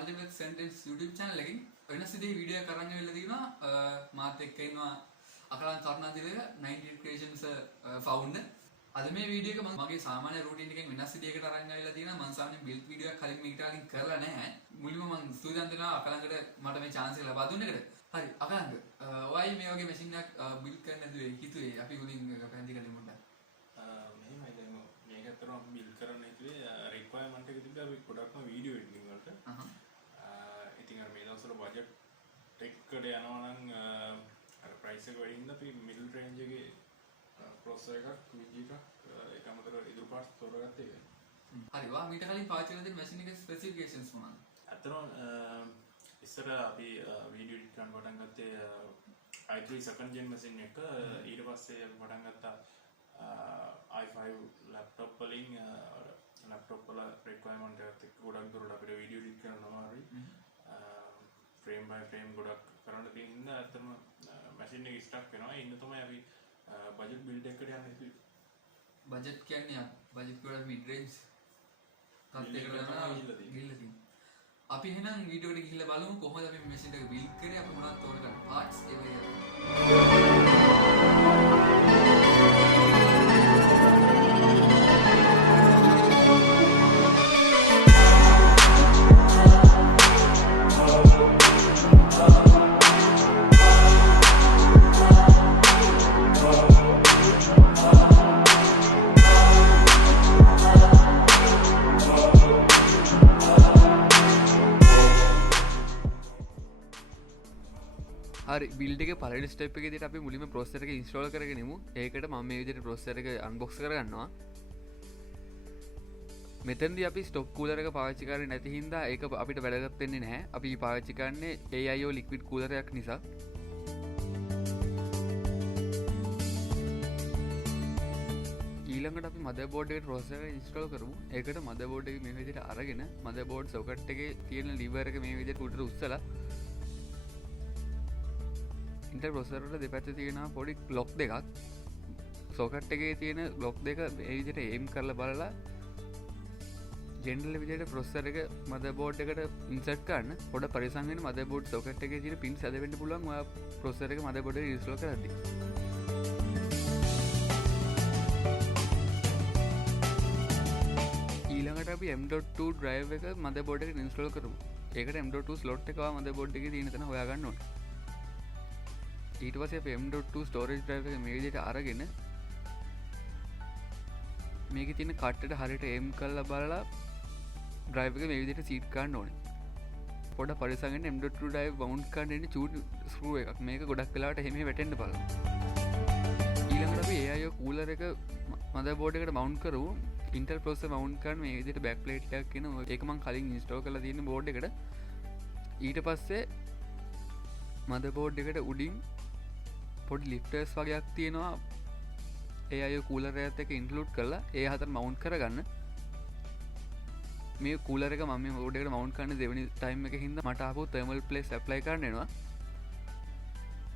මල්ටිප්ලෙක්ස් sentence YouTube channel එකකින් වෙනස් විදිහේ වීඩියෝ එකක් අරන් වෙලා තියෙනවා මාත් එක්ක ඉන්නවා අකලන් කරුණාතිලක 90 creations founder අද මේ වීඩියෝ එක මම මගේ සාමාන්‍ය රූටින් එකෙන් වෙනස් විදිහකට අරන් ආවිලා තියෙනවා මම සාමාන්‍යයෙන් බිල්ඩ් වීඩියෝ එකක් කලින් මේකට කලින් කරලා නැහැ මුලින්ම මම ස්තුතිවන්ත වෙනවා අකලන්කට මට මේ chance එක ලබා දුන්න එකට හරි අකලන්ක ඔයයි මේ වගේ මැෂින් එකක් බිල්ඩ් කරන්න හැදුවේ හිතුවේ අපි මුලින් පැහැදිලි කරමු මෙහෙමයි දැන් මේක අතරම අපි බිල්ඩ් කරන්න හිතුවේ රික්වයර්මන්ට් එක තිබ්බා අපි ගොඩක්ම වීඩියෝ එඩිටින් වලට ඉතින් අර මේ දවස්වල බජට් එකට යනවා නම් අර ප්‍රයිස් එක වැඩි හින්දා අපි මිඩල් රේන්ජ් එකේ ප්‍රොසෙසර් එකක් VG එකක් ඒක අමතරව ඉදිරි පාර්ට්ස් තෝරගත්ත එක. හරි වා මීට කලින් පාවිච්චි කරලා තියෙන මැෂින් එකේ ස්පෙસિෆිකේෂන්ස් මොනවද? අතරම ඉස්සර අපි වීඩියෝ එඩිට් කරන්න පටන් ගත්තේ i3 second gen machine එක ඊට පස්සේ අපි පටන් ගත්තා i5 laptop වලින් laptop වල requirement එකත් එක්ක ගොඩක් දුරට අපිට වීඩියෝ එඩිට් කරනවා හරි frame by frame ගොඩක් කරන්න තියෙන හින්දා අතරම machine එක ස්ටක් වෙනවා ඒ ඉන්න තමයි අපි budget build එකකට යන්නේ ඉතින් බජට් කියන්නේ බජට් වල මිඩ් රේන්ජ් තත්ත්වයකට ගිහිල්ලා තියෙනවා. අපි එහෙනම් වීඩියෝ එකට ගිහිල්ලා බලමු කොහොමද අපි මේ මැෂින් එක බිල්ඩ් කරේ අපි මොනවද තෝරගන්න පාර්ට්ස් ඒ වගේ. හරි බිල්ඩ් එකේ පළවෙනි ස්ටෙප් එකේ දී අපි මුලින්ම ප්‍රොසෙසර් එක ඉන්ස්ටෝල් කරගෙන ඉමු. ඒකට මම මේ විදිහට ප්‍රොසෙසර් එක අන්බොක්ස් කරගන්නවා. මෙතනදී අපි ස්ටොක් කූලර් එක පාවිච්චි කරන්නේ නැති හින්දා ඒක අපිට වැදගත් වෙන්නේ නැහැ. අපි පාවිච්චි කරන්නේ AIO ලික්විඩ් කූලර් එකක් නිසා. ඊළඟට අපි මදර්බෝඩ් එකට ප්‍රොසෙසර් එක ඉන්ස්ටෝල් කරමු. ඒකට මදර්බෝඩ් එක මේ විදිහට අරගෙන මදර්බෝඩ් සොකට් එකේ තියෙන ලිවර් එක මේ විදිහට උඩට උස්සලා ඉන්ටර් ප්‍රොසෙසර් වල දෙපැත්තේ තියෙනවා පොඩි ලොක් දෙකක්. සොකට් එකේ තියෙන ලොක් දෙක මේ විදිහට එයිම් කරලා බලලා ජෙනරල් විදිහට ප්‍රොසෙසර් එක මදර්බෝඩ් එකට ඉන්සර්ට් කරන්න. පොඩ පරිස්සම් වෙන්න මදර්බෝඩ් සොකට් එකේ තියෙන පින්ස් ඇද වෙන්න පුළුවන් ඔයා ප්‍රොසෙසර් එක මදර්බෝඩ් එකට ඉන්ස්ටෝල් කරද්දී. ඊළඟට අපි M.2 drive එක මදර්බෝඩ් එකට ඉන්ස්ටෝල් කරමු. ඒකට M.2 slot එක මදර්බෝඩ් එකේ තියෙන තැන හොයාගන්න ඕනේ. ඊට පස්සේ අපි M.2 ස්ටෝරේජ් ඩ්‍රයිව් එක මේ විදිහට අරගෙන මේකේ තියෙන කට්ටට හරියට එම් කරලා බලලා ඩ්‍රයිව් එක මේ විදිහට සීට් ගන්න ඕනේ. පොඩ පරිස්සම් වෙන්න M.2 ඩ්‍රයිව් මවුන්ට් කරන්න ඉන්නේ චූටි ස්ක්‍රූ එකක්. මේක ගොඩක් වෙලාවට එහෙම වැටෙන්න බලන්න. ඊළඟට අපි AIO කූලර් එක මදර්බෝඩ් එකට මවුන්ට් කරමු. Intel processor මවුන්ට් කරන්න මේ විදිහට බෑක් ප්ලේට් එකක් කියන ඒක මම කලින් ඉන්ස්ටෝල් කරලා තියෙන බෝඩ් එකට. ඊට පස්සේ මදර්බෝඩ් එකට උඩින් පොඩි ලිෆ්ටර්ස් වගේක් තියෙනවා AIO කූලර් එකත් එක්ක ඉන්ක්ලූඩ් කරලා ඒ හතර මවුන්ට් කරගන්න. මේ කූලර් එක මම මේ බෝඩ් එකට මවුන්ට් කරන්න දෙවෙනි ටයිම් එකේ හින්දා මට ආපහු තර්මල් ප්ලේස් ඇප්ලයි කරන්න වෙනවා.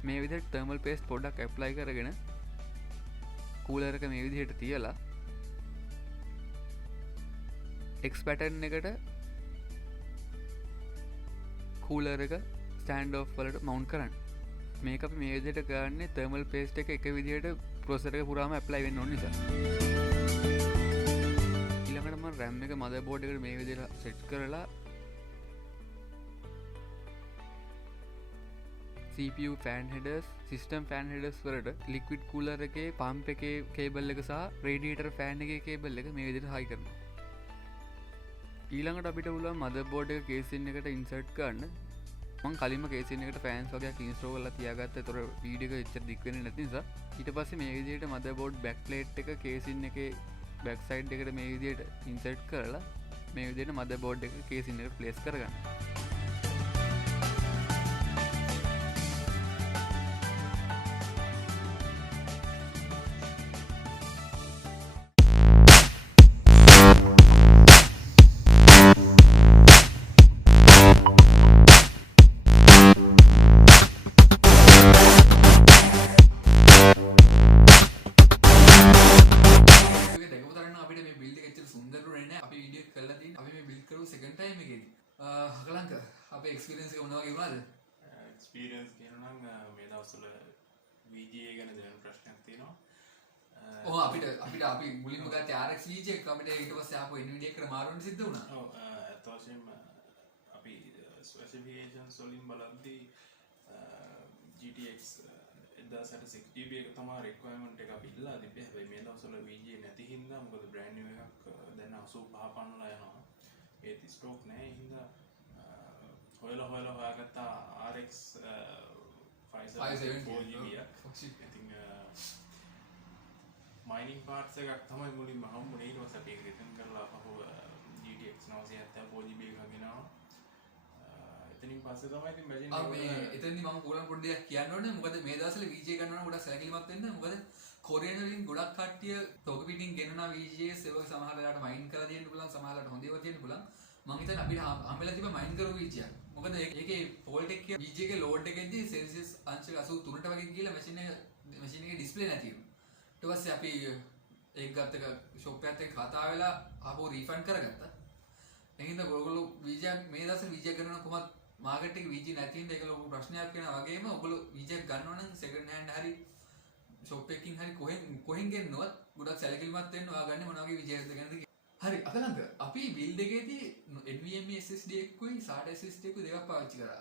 මේ විදිහට තර්මල් පේස්ට් පොඩ්ඩක් ඇප්ලයි කරගෙන කූලර් එක මේ විදිහට තියලා X පැටර්න් එකට කූලර් එක ස්ටෑන්ඩ් ඔෆ් වලට මවුන්ට් කරන්න. මේක අපි මේ විදිහට කරන්නේ තර්මල් පේස්ට් එක එක විදිහට ප්‍රොසෙසර් එක පුරාම ඇප්ලයි වෙන්න ඕන නිසා. ඊළඟට මම RAM එක මදර්බෝඩ් එකට මේ විදිහට සෙට් කරලා CPU fan headers, system fan headers වලට liquid cooler එකේ pump එකේ කේබල් එක සහ radiator fan එකේ කේබල් එක මේ විදිහට හයි කරනවා. ඊළඟට අපිට පුළුවන් මදර්බෝඩ් එක කේසින් එකට ඉන්සර්ට් කරන්න. මම කලින්ම කේසින් එකට ෆෑන්ස් වගේක් ඉන්ස්ටෝල් කරලා තියාගත්තා. ඒතර වීඩියෝ එක එච්චර දික් වෙන්නේ නැති නිසා. ඊට පස්සේ මේ විදිහට මදර්බෝඩ් බෑක් ප්ලේට් එක කේසින් එකේ බෑක් සයිඩ් එකට මේ විදිහට ඉන්සර්ට් කරලා මේ විදිහට මදර්බෝඩ් එක කේසින් එකට ප්ලේස් කරගන්න. හකලංක අප එක්ස්පිරන්ස් එක මොනවා වුණාද? එක්ස්පීරියන්ස් කියනවා නම් මේ දවස්වල VGA ගැන දැනෙන ප්‍රශ්නයක් තියෙනවා. ඔව් අපිට අපි මුලින්ම ගත්තේ RX VG එක අපිට ඊට පස්සේ ආපහු NVIDIA එකට මාරු වෙන්න සිද්ධ වුණා. ඔව් අත් වශයෙන්ම අපි ස්පෙસિෆිකේෂන්ස් වලින් බලද්දී GTX 1060 6GB එක තමයි රික්වයර්මන්ට් එක අපි ඉල්ලා තිබ්බේ. හැබැයි මේ දවස්වල VGA නැති හින්දා මොකද බ්‍රෑන්ඩ් නිව් එකක් දැන් 85 පනවලා යනවා. ඒත් ස්ටොක් නැහැ හින්දා හොයලා හොයාගත්තා RX 574GB එක. ඉතින් මයිනින් පාර්ට්ස් එකක් තමයි මුලින්ම හම්බුනේ. ඊට පස්සේ අපි ඒක රිටර්න් කරලා අපහු GTX 974GB එක ගෙනාවා. එතනින් පස්සේ තමයි ඉතින් මැජින් එතනදි මම ඕගොල්ලන් පොඩ්ඩක් කියන්න ඕනේ. මොකද මේ දවස්වල VGA ගන්නවා ගොඩක් සැලකිලිමත් වෙන්න. මොකද කොරියන් වලින් ගොඩක් කට්ටිය ටොක පිටින් ගෙනනා VGA සේවක සමහර වෙලාවට මයින් කරලා දෙන්න පුළුවන්, සමහර වෙලාවට හොඳ ඒවා තියෙන්න පුළුවන්. මම හිතන්නේ අපිට හම්බෙලා තිබ්බ මයින් කරපු VGA. මොකද ඒකේ ෆෝල්ට් එක VGA එකේ ලෝඩ් එකෙන්දී සෙල්සියස් අංශ 83ට වගේ ගිහලා මැෂින් එකේ ඩිස්ප්ලේ නැති වුණා. ඊට පස්සේ අපි ඒක ගත්ත එක ෂොප් එකත් එක්ක කතා වෙලා ආපහු රීෆන්ඩ් කරගත්තා. එහෙනම් ඔයගොල්ලෝ VGA මේ දවස්වල VGA ගන්නවා කොහොමද මාකට් එකේ VGA නැති හින්දා ඒක ලොකු ප්‍රශ්නයක් වෙනවා. වගේම ඔයගොල්ලෝ VGA ගන්නවා නම් සෙකන්ඩ් හෑන්ඩ් හරි ෂොප් එකකින් හරි කොහෙන් ගෙන්නවත් ගොඩක් සැලකිලිමත් වෙන්න. ඔයා ගන්නේ මොන වගේ VGA එකද ගැනද? හරි අකලංක අපි බිල්ඩ් එකේදී NVMe SSD එකකුයි SATA SSD එකකුයි දෙකක් පාවිච්චි කරා.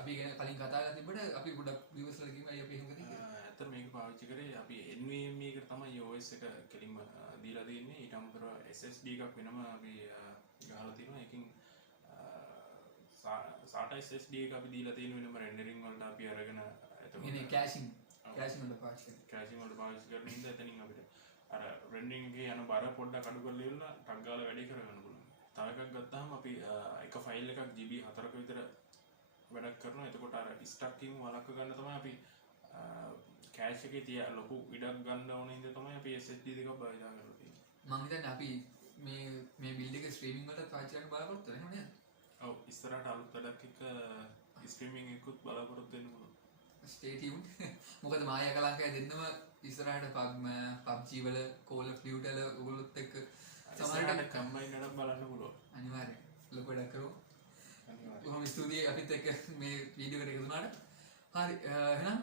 අපි ගැන කලින් කතා කරලා තිබ්බට අපි ගොඩක් viewers වල කිව්වා අපි එහෙම කරේ කියලා. ඇත්තට මේක පාවිච්චි කරේ අපි NVMe එකට තමයි OS එක කෙලින්ම දීලා දෙන්නේ. ඊට අමතරව SSD එකක් වෙනම අපි ගහලා තියෙනවා. ඒකෙන් SATA SSD එක අපි දීලා තියෙන වෙනම රෙන්ඩරින් වලට අපි අරගෙන එතකොට ඉන්නේ කැෂින් වලට පාවිච්චි කරා. කැෂින් වලට පාවිච්චි කරන හින්දා එතනින් අපිට අර රෙන්ඩරින් එකේ යන බර පොඩ්ඩක් අඩු කරලා ඉවරලා ටක් ගාලා වැඩි කරගන්න පුළුවන්. තව එකක් ගත්තාම අපි එක ෆයිල් එකක් GB 4ක විතර වැඩක් කරනවා. එතකොට අර ස්ටක්කින් වළක්ව ගන්න තමයි අපි කෑෂ් එකේ තිය ලොකු ඉඩක් ගන්න ඕන හින්දා තමයි අපි SSD දෙකක් භාවිතා කරලා තියෙන්නේ. මම හිතන්නේ අපි මේ බිල්ඩ් එක ස්ට්‍රීමින් වලට පාවිච්චි කරන්න බලාපොරොත්තු වෙනවා නේද? ඔව් ඉස්සරහට අලුත් වැඩක් එක්ක ස්ට්‍රීමින් එකකුත් බලාපොරොත්තු වෙන්න පුළුවන්. stay tuned. මොකද මායා කලංකය දෙන්නම ඉස්සරහට PUBG වල Call of Duty වල ඔයගොල්ලොත් එක්ක සමහරවිට කම්බයින් එකක් බලන්න පුළුවන්. අනිවාර්යෙන් ලොකු වැඩක් කරමු. අනිවාර්යෙන්. කොහොම ස්තුතියි අපිත් එක්ක මේ වීඩියෝ එකට එකතු වුණාට. හරි එහෙනම්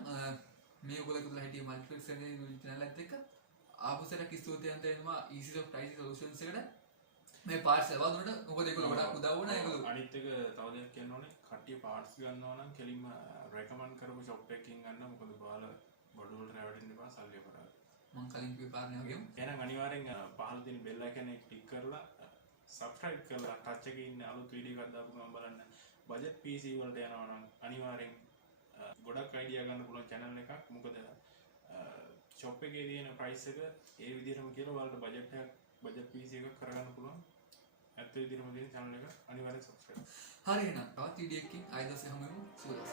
මේ ඔයගොල්ලෝ එකතුලා හිටිය මල්ටිප්ලෙක්ස් එකේ YouTube channel එකත් එක්ක ආපුසරක් ස්තුතියන්ත වෙනවා Easy of Price Solutions එකට. මේ පාර්ට්ස් ඒවා දුන්නට මොකද ඒගොල්ලෝ ගොඩක් උදව් වුණා. ඒගොල්ලෝ අනිත් එක තව දෙයක් කියන්න ඕනේ. කට්ටිය පාර්ට්ස් ගන්නවා නම් කෙලින්ම රෙකමන්ඩ් කරපු ෂොප් එකකින් ගන්න. මොකද ඔයාලා බඩු වලට රැවටෙන්න එපා සල්ලි කරා. මම කලින් කිව්ව කාරණේ වගේම එහෙනම් අනිවාර්යෙන් පහළ තියෙන බෙල් එකන ක්ලික් කරලා subscribe කරලා ටච් එකේ ඉන්න අලුත් වීඩියෝ එකක් දාපු ගමන් බලන්න. බජට් PC වලට යනවා නම් අනිවාර්යෙන් ගොඩක් අයිඩියා ගන්න පුළුවන් channel එකක්. මොකද ෂොප් එකේ තියෙන price එක ඒ විදිහටම කියලා ඔයාලට බජට් PC එකක් කරගන්න පුළුවන්. ඇත්ත විදිහටම තියෙන channel එක අනිවාර්යෙන් subscribe. හරි එහෙනම් තවත් වීඩියෝ එකකින් ආයෙත් හමු වෙමු. සුවදාස්.